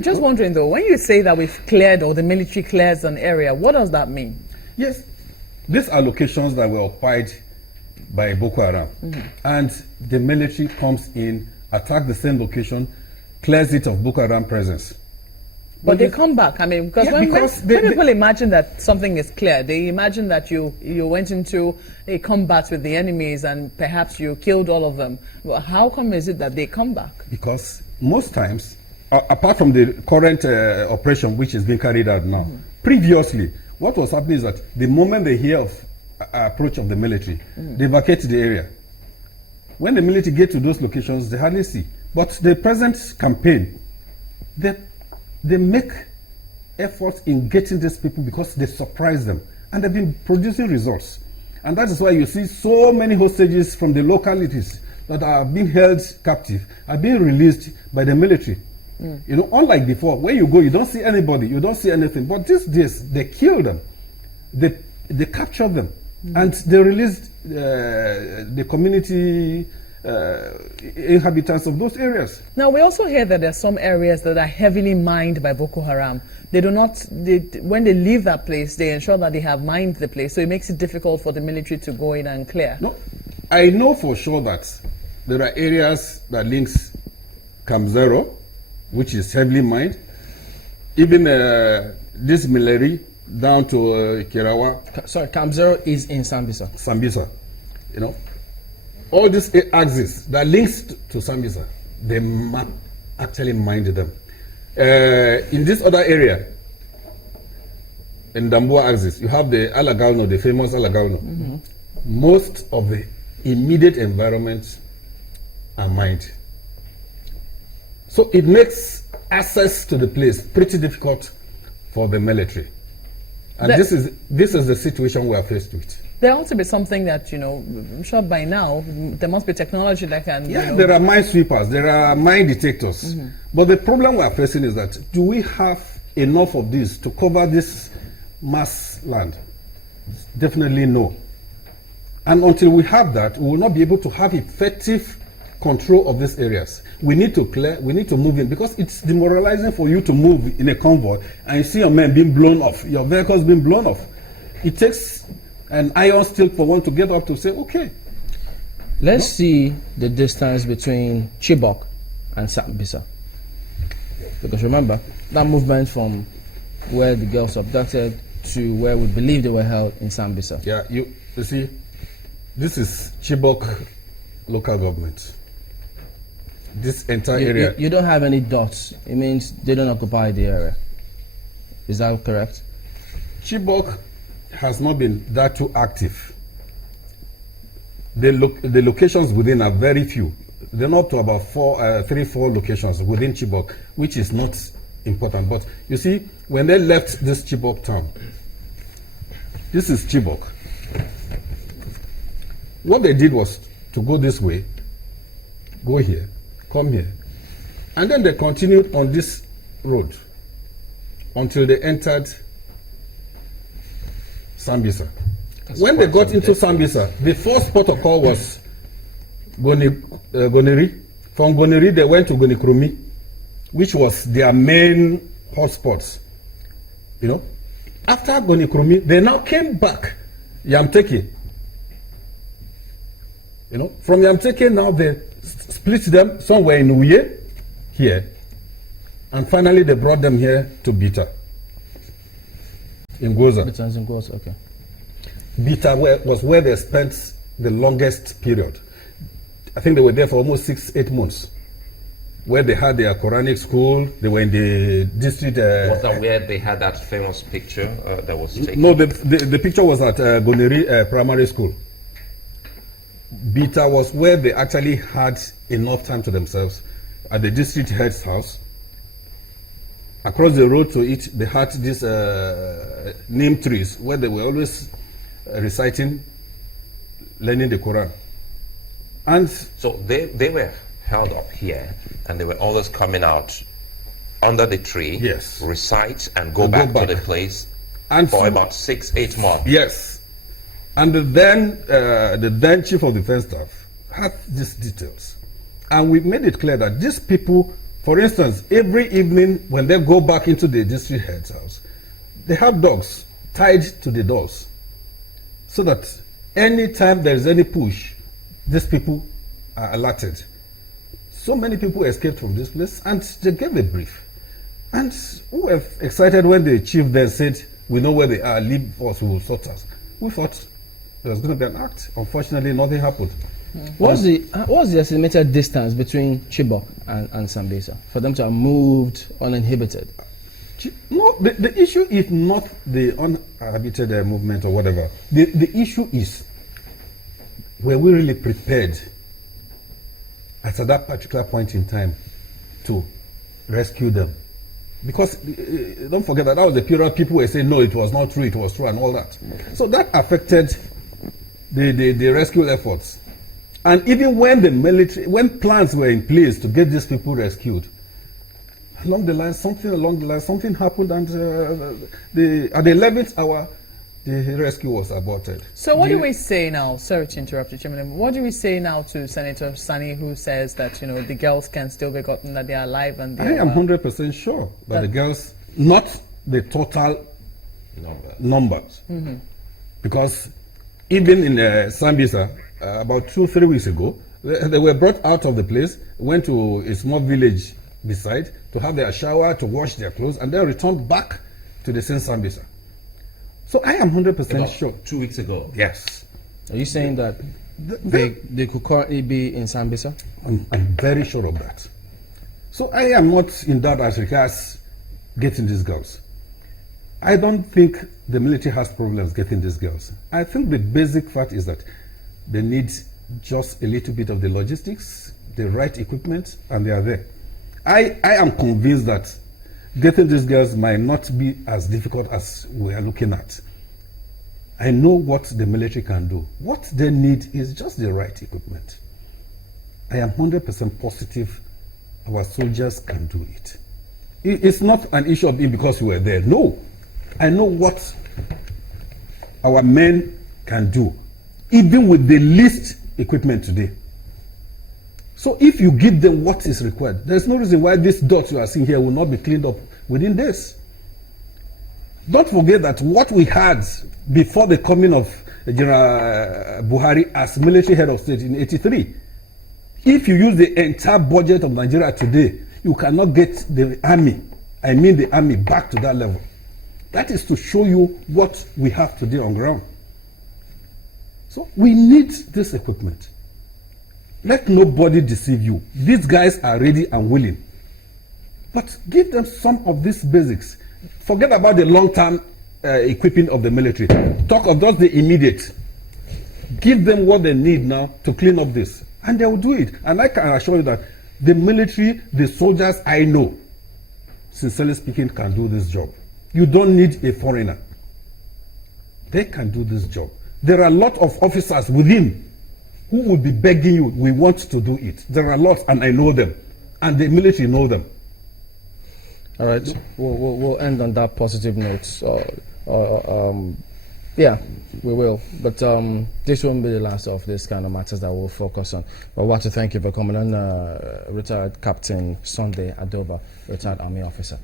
Just wondering though, when you say that we've cleared or the military clears an area, what does that mean? Yes, these are locations that were occupied by Boko Haram, and the military comes in, attacks the same location, clears it of Boko Haram presence. But they come back. I mean, because when people imagine that something is clear, they imagine that you went into a combat with the enemies and perhaps you killed all of them. Well, how come is it that they come back? Because most times, apart from the current operation which is being carried out now, previously, what was happening is that the moment they hear of approach of the military, they vacate the area. When the military get to those locations, they hardly see. But the present campaign, they make efforts in getting these people because they surprise them. And they've been producing results. And that is why you see so many hostages from the localities that are being held captive are being released by the military. You know, unlike before, when you go, you don't see anybody, you don't see anything. But these days, they kill them. They capture them. And they released the community inhabitants of those areas. Now, we also hear that there are some areas that are heavily mined by Boko Haram. They do not, when they leave that place, they ensure that they have mined the place, so it makes it difficult for the military to go in and clear. No, I know for sure that there are areas that links Camp Zero, which is heavily mined, even this Mileri down to Kirawa. Sorry, Camp Zero is in Sambisa. Sambisa, you know. All these axes that links to Sambisa, they actually mined them. In this other area, in Dambua axis, you have the Alagalno, the famous Alagalno. Most of the immediate environment are mined. So it makes access to the place pretty difficult for the military. And this is the situation we are faced with. There ought to be something that, you know, I'm sure by now, there must be technology that can, Yeah, there are mine sweepers, there are mine detectors. But the problem we are facing is that, do we have enough of this to cover this mass land? Definitely no. And until we have that, we will not be able to have effective control of these areas. We need to clear, we need to move in, because it's demoralizing for you to move in a convoy and you see your men being blown off, your vehicles being blown off. It takes an iron steel for one to get up to say, okay. Let's see the distance between Chibok and Sambisa. Because remember, that movement from where the girls abducted to where we believe they were held in Sambisa. Yeah, you see, this is Chibok local government. This entire area. You don't have any dots. It means they don't occupy the area. Is that correct? Chibok has not been that too active. The locations within are very few. They're not to about 3-4 locations within Chibok, which is not important. But you see, when they left this Chibok town, this is Chibok. What they did was to go this way, go here, come here, and then they continued on this road until they entered Sambisa. When they got into Sambisa, the first port of call was Goneri. From Goneri, they went to Gonikrumi, which was their main hotspots. You know, after Gonikrumi, they now came back Yamteke. You know, from Yamteke now they split them somewhere in Uye, here, and finally they brought them here to Bita. In Goza. Okay. Bita was where they spent the longest period. I think they were there for almost 6-8 months, where they had their Quranic school. They were in the district. Was that where they had that famous picture that was taken? No, the picture was at Goneri Primary School. Bita was where they actually had enough time to themselves at the district head's house. Across the road to it, they had these neem trees where they were always reciting, learning the Quran. And so they were held up here, and they were always coming out under the tree, yes, recite and go back to the place and for about 6-8 months. Yes. And the then chief of defense staff had these details. And we made it clear that these people For instance, every evening when they go back into the district head's house, they have dogs tied to the doors so that anytime there's any push, these people are alerted. So many people escaped from this place and they gave a brief. And we were excited when the chief then said, we know where they are, leave us, we will sort us. We thought there was going to be an act. Unfortunately, nothing happened. What's the estimated distance between Chibok and Sambisa for them to have moved uninhibited? No, the issue is not the uninhabited movement or whatever. The issue is, were we really prepared at that particular point in time to rescue them? Because don't forget that was the period people were saying, no, it was not true, it was true, and all that. So that affected the rescue efforts. And even when the military, when plans were in place to get these people rescued, something happened, and at the 11th hour, the rescue was aborted. So what do we say now? Sorry to interrupt you, Chairman. What do we say now to Senator Sani, who says that the girls can still be gotten, that they are alive and I am 100% sure that the girls, not the total numbers, because even in Sambisa, about 2-3 weeks ago, they were brought out of the place, went to a small village beside to have their shower, to wash their clothes, and then returned back to the same Sambisa. So I am 100% sure. 2 weeks ago. Yes. Are you saying that they could currently be in Sambisa? I'm very sure of that. So I am not in doubt as regards getting these girls. I don't think the military has problems getting these girls. I think the basic fact is that they need just a little bit of the logistics, the right equipment, and they are there. I am convinced that getting these girls might not be as difficult as we are looking at. I know what the military can do. What they need is just the right equipment. I am 100% positive our soldiers can do it. It's not an issue of being because we were there. No. I know what our men can do, even with the least equipment today. So if you give them what is required, there's no reason why this dot you are seeing here will not be cleaned up within days. Don't forget that what we had before the coming of General Buhari as military head of state in '83, if you use the entire budget of Nigeria today, you cannot get the army, back to that level. That is to show you what we have today on ground. So we need this equipment. Let nobody deceive you. These guys are ready and willing. But give them some of these basics. Forget about the long-term equipping of the military. Talk of just the immediate. Give them what they need now to clean up this. And they will do it. And I can assure you that the military, the soldiers I know, sincerely speaking, can do this job. You don't need a foreigner. They can do this job. There are a lot of officers within who will be begging you, we want to do it. There are lots, and I know them. And the military know them. All right, we'll end on that positive note. Yeah, we will. But this won't be the last of this kind of matters that we'll focus on. But I want to thank you for coming on, retired Captain Sunday Adoba, retired Army officer.